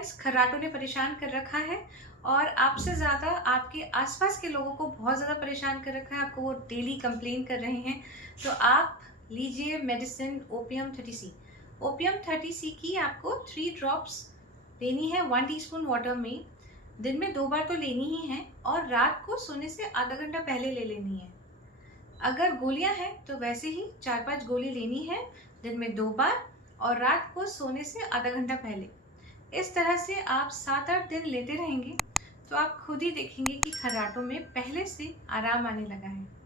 Friends, खर्राटों ने परेशान कर रखा है और आपसे ज़्यादा आपके आसपास के लोगों को बहुत ज़्यादा परेशान कर रखा है। आपको वो डेली कंप्लेन कर रहे हैं। तो आप लीजिए medicine opium 30C। Opium 30C की आपको 3 ड्रॉप्स लेनी है 1 टीस्पून वाटर में। दिन में 2 बार तो लेनी ही है और रात को सोने से आधा घंटा पहले ले लेनी है। अगर गोलियां हैं तो वैसे ही 4-5 गोली लेनी है दिन में 2 बार और रात को सोने से आधा घंटा पहले। इस तरह से आप 7-8 दिन लेते रहेंगे तो आप खुद ही देखेंगे कि खर्राटों में पहले से आराम आने लगा है।